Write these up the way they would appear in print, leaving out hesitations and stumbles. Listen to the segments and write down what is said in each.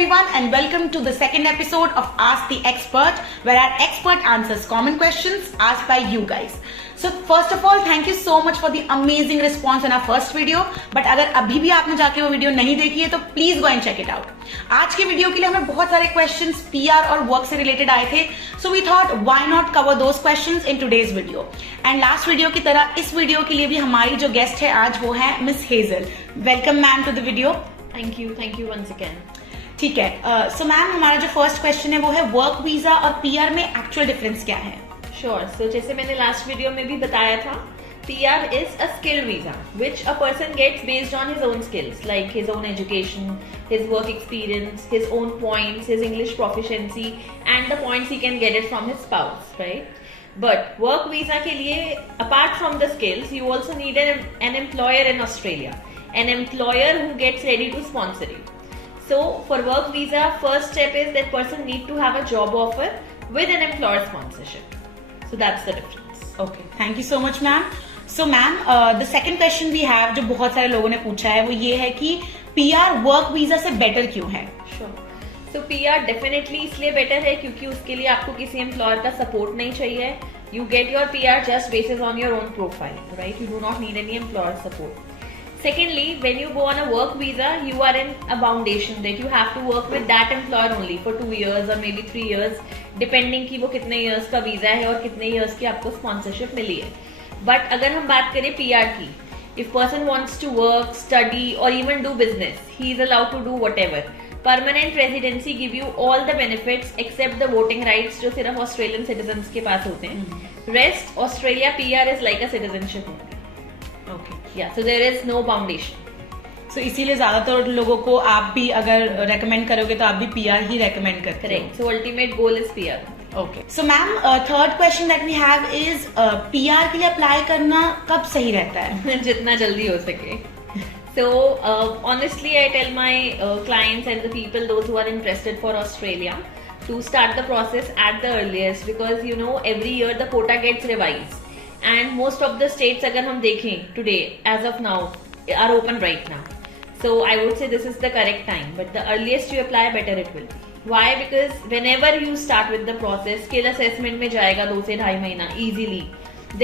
everyone and welcome to the second episode of Ask the Expert, where our expert answers common questions asked by you guys. So first of all, thank you so much for the amazing response in our first video. But अगर अभी भी आपने जाके वो video नहीं देखी है तो please go and check it out. आज के वीडियो के लिए हमें बहुत सारे क्वेश्चंस पीआर और वर्क से रिलेटेड आए थे, so we thought why not cover those questions in today's video. And last video की तरह इस वीडियो के लिए भी हमारी जो गेस्ट है आज वो है miss Hazel. Welcome ma'am to the video. Thank you once again. ठीक है, सो मैम हमारा जो फर्स्ट क्वेश्चन है वो है वर्क वीजा और पीआर में एक्चुअल डिफरेंस क्या है? श्योर. सो जैसे मैंने लास्ट वीडियो में भी बताया था, PR is a skill visa which a person gets based on his own skills like his own education, his work experience, his own points, his English proficiency and the points he can get it from his spouse, right? But work visa के लिए apart from the skills you also need an employer in Australia, an employer who gets ready to sponsor you. So for work visa, first step is that person need to have a job offer with an employer sponsorship. So that's the difference. Okay, thank you so much ma'am. So ma'am, the second question we have जो बहुत सारे लोगों ने पूछा है वो ये है कि PR वर्क वीजा से बेटर क्यों है? Sure. So PR definitely इसलिए बेटर है क्योंकि उसके लिए आपको किसी एम्प्लॉयर का सपोर्ट नहीं चाहिए. You get your PR just basis on your own profile, right? You do not need any employer support. Secondly, when you go on a work visa, you are in a foundation that you have to work with that employer only for 2 years or maybe 3 years, depending कि वो कितने years का visa है और कितने years की आपको sponsorship मिली है. बट अगर हम बात करें PR की, if person wants to work, study or even do business, he is allowed to do whatever. Permanent residency give you all the benefits except the voting rights जो सिर्फ Australian citizens के पास होते हैं. Rest Australia PR is like a citizenship only. Okay. Yeah, so there is no foundation. So इसीलिए ज्यादातर लोगों को आप भी अगर रेकमेंड करोगे तो आप भी PR ही रेकमेंड करते हो. Correct. So ultimate goal is PR. Okay. So ma'am, third question that we have is PR के लिए अप्लाई करना कब सही रहता है? जितना जल्दी हो सके. So honestly, I tell my clients and the people, those who are interested for Australia, to start the process at the earliest because you know every year the quota gets revised. And most of the states अगर हम देखें today as of now are open right now. So I would say this is the correct time. But the earliest you apply, better it will be. Why? Because whenever you start with the process, skill assessment में जाएगा 2 से 2.5 महीना easily.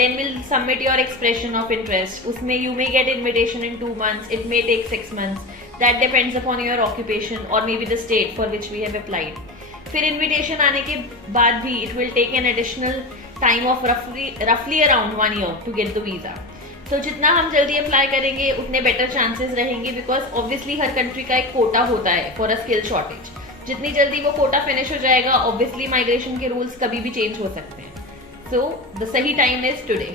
Then we'll submit your expression of interest. उसमें you may get invitation in 2 months. It may take 6 months. That depends upon your occupation or maybe the state for which we have applied. फिर invitation आने के बाद भी it will take an additional time of roughly around 1 year to get the visa. तो जितना हम जल्दी apply करेंगे उतने बेटर चांसेस रहेंगे बिकॉज ऑब्वियसली हर कंट्री का एक कोटा होता है फॉर अ स्किल शॉर्टेज. जितनी जल्दी वो कोटा फिनिश हो जाएगा ऑब्वियसली माइग्रेशन के रूल्स कभी भी चेंज हो सकते हैं. सो द सही time is today.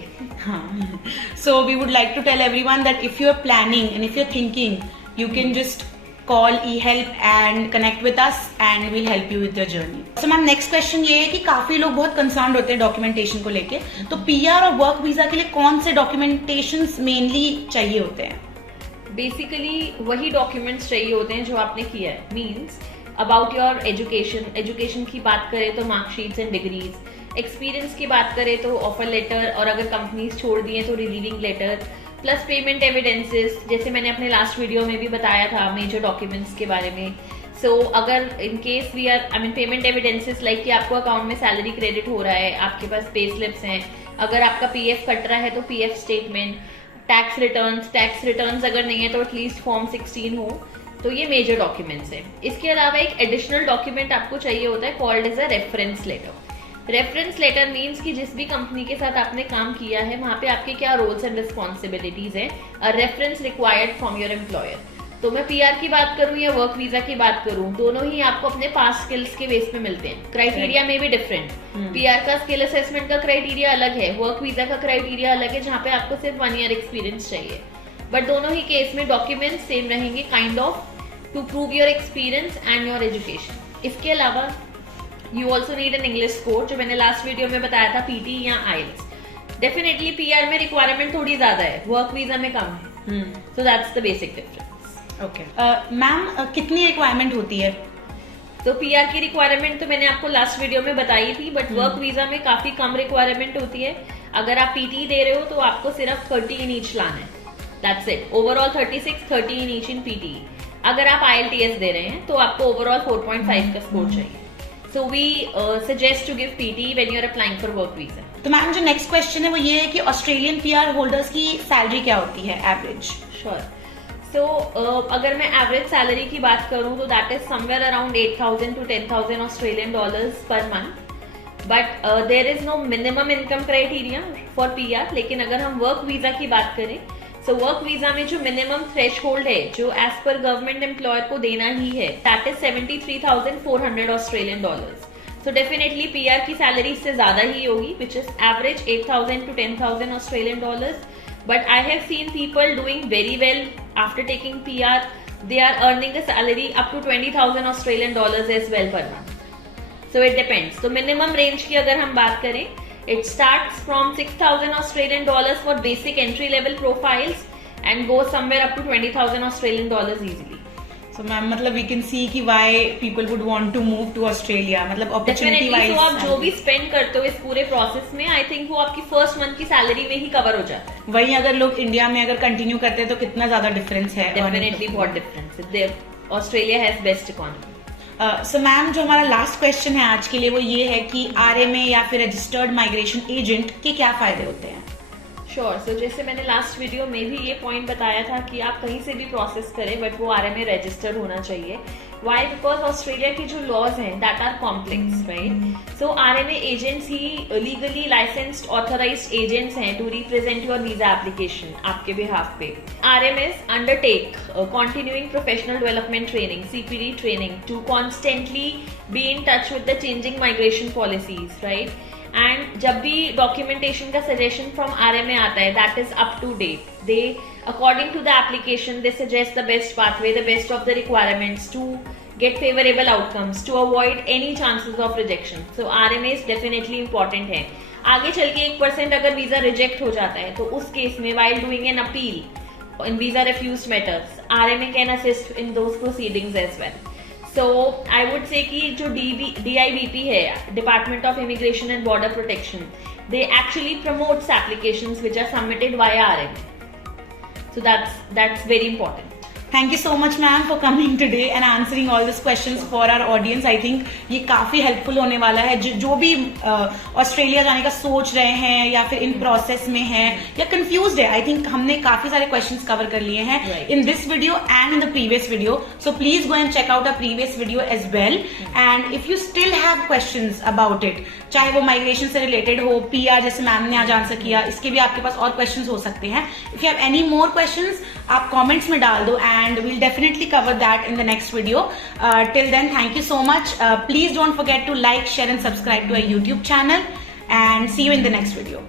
So we would like to tell everyone that if you are planning and if you are thinking you can just call eHelp and connect with us and we'll help you with your journey. So ma'am, next question ये है कि काफी लोग बहुत concerned होते हैं documentation को लेके, तो PR और वर्क वीजा के लिए कौन से डॉक्यूमेंटेशंस मेनली चाहिए होते हैं? बेसिकली वही डॉक्यूमेंट्स चाहिए होते हैं जो आपने किया है. मीन्स अबाउट योर एजुकेशन की बात करें तो मार्कशीट्स एंड डिग्रीज. एक्सपीरियंस की बात करें तो ऑफर लेटर और अगर कंपनीज छोड़ दिए तो relieving letter plus payment evidences जैसे मैंने अपने लास्ट वीडियो में भी बताया था मेजर डॉक्यूमेंट्स के बारे में. सो अगर in case we are payment evidences like कि आपको अकाउंट में सैलरी क्रेडिट हो रहा है, आपके पास पे स्लिप्स हैं, अगर आपका PF कट रहा है तो PF स्टेटमेंट, टैक्स रिटर्न्स अगर नहीं है तो एटलीस्ट फॉर्म 16 हो. तो ये मेजर डॉक्यूमेंट्स हैं. इसके अलावा एक एडिशनल डॉक्यूमेंट आपको चाहिए होता है called as a reference letter. Reference letter means कि जिस भी कंपनी के साथ आपने काम किया है वहां पे आपके क्या रोल्स एंड रिस्पॉन्सिबिलिटीज हैं. A reference required from your employer. तो मैं PR की बात करूं या वर्क वीजा की बात करूं, दोनों ही आपको अपने पास्ट स्किल्स के बेस पे मिलते हैं. क्राइटेरिया में भी डिफरेंट. PR का स्किल असेसमेंट का क्राइटेरिया अलग है, वर्क वीजा का क्राइटेरिया अलग है जहाँ पे आपको सिर्फ 1 ईयर एक्सपीरियंस चाहिए. बट दोनों ही केस में डॉक्यूमेंट्स सेम रहेंगे kind of to prove your experience and your education. इसके अलावा you also need an English score जो मैंने लास्ट वीडियो में बताया था PT या IELTS. डेफिनेटली PR में रिक्वायरमेंट थोड़ी ज्यादा है, वर्क वीजा में कम है. So that's the basic difference. Okay ma'am, कितनी रिक्वायरमेंट होती है? तो PR की रिक्वायरमेंट तो मैंने आपको लास्ट वीडियो में बताई थी, बट वर्क वीजा में काफी कम रिक्वायरमेंट होती है. अगर आप PT दे रहे हो तो आपको सिर्फ 30 इन ईच लाना है. That's it. Overall 36, 30 in each in PT. अगर आप IELTS दे रहे हैं तो आपको ओवरऑल 4.5 का स्कोर चाहिए. So we suggest to give PT when you're applying for work visa. तो मैम जो नेक्स्ट क्वेश्चन है वो ये है कि ऑस्ट्रेलियन PR होल्डर्स की सैलरी क्या होती है एवरेज? Sure. So अगर मैं एवरेज सैलरी की बात करूं तो that is somewhere around 8,000 to 10,000 Australian dollars per month. But there is no minimum income criteria for PR. लेकिन अगर हम वर्क वीजा की बात करें, सो वर्क वीजा में जो मिनिमम थ्रेशहोल्ड है जो एज पर गवर्नमेंट एम्प्लॉयर को देना ही है, that is 73,400 Australian dollars. So definitely PR की सैलरी इससे ज्यादा ही होगी, which is average 8,000 to 10,000 Australian dollars. But I have seen people doing very well after taking PR. They are earning a salary up to 20,000 Australian dollars as well per month. So it depends. So minimum range की अगर हम बात करें, it starts from 6,000 Australian dollars for basic entry level profiles and goes somewhere up to 20,000 Australian dollars easily. So ma'am मतलब we can see कि why people would want to move to Australia, मतलब opportunity wise. तो आप जो भी spend करते हो इस पूरे प्रोसेस में, आई थिंक वो आपकी फर्स्ट मंथ की सैलरी में ही कवर हो जाता है. वहीं अगर लोग इंडिया में अगर कंटिन्यू करते हैं तो कितना ज्यादा डिफरेंस है? डेफिनेटली बहुत डिफरेंस है. Australia has best economy. So ma'am जो हमारा लास्ट क्वेश्चन है आज के लिए वो ये है कि RMA या फिर रजिस्टर्ड माइग्रेशन एजेंट के क्या फायदे होते हैं? श्योर. सो जैसे मैंने लास्ट वीडियो में भी ये पॉइंट बताया था कि आप कहीं से भी प्रोसेस करें बट वो RMA रजिस्टर्ड होना चाहिए. वाई? बिकॉज ऑस्ट्रेलिया की जो लॉज हैं that are complex, right? So RMA agents ही लीगली लाइसेंस्ड ऑथराइज्ड एजेंट्स हैं to represent your visa application आपके बिहाफ पे. RMAs undertake continuing professional development training, CPD training, to constantly be in touch with the changing migration policies, right? And जब भी documentation का suggestion from RMA आता है that is up to date. They according to the application they suggest the best pathway, the best of the requirements to get favorable outcomes to avoid any chances of rejection. So RMA is definitely important है. आगे चल के 1% अगर visa reject हो जाता है तो उस केस में while doing an appeal in visa refused matters, RMA can assist in those proceedings as well. So I would say कि जो DIBP है, Department of Immigration and Border Protection, they actually promotes applications which are submitted via RMA. So that's very important. Thank you so much ma'am for coming today and answering all these questions for our audience. I think ये काफी helpful होने वाला है जो भी Australia जाने का सोच रहे हैं या फिर इन प्रोसेस में है या कंफ्यूज्ड है. आई थिंक हमने काफी सारे क्वेश्चंस कवर कर लिए हैं in this video and in the previous video. So please go and check out a previous video as well. And if you still have questions about it, चाहे वो migration से related हो, PR जैसे ma'am ने आज answer किया, इसके भी आपके पास और क्वेश्चंस हो सकते हैं. If you have any more questions आप कमेंट्स में डाल दो and we'll definitely cover that in the next video. Till then, thank you so much. Please don't forget to like, share and subscribe to our YouTube channel and see you in the next video.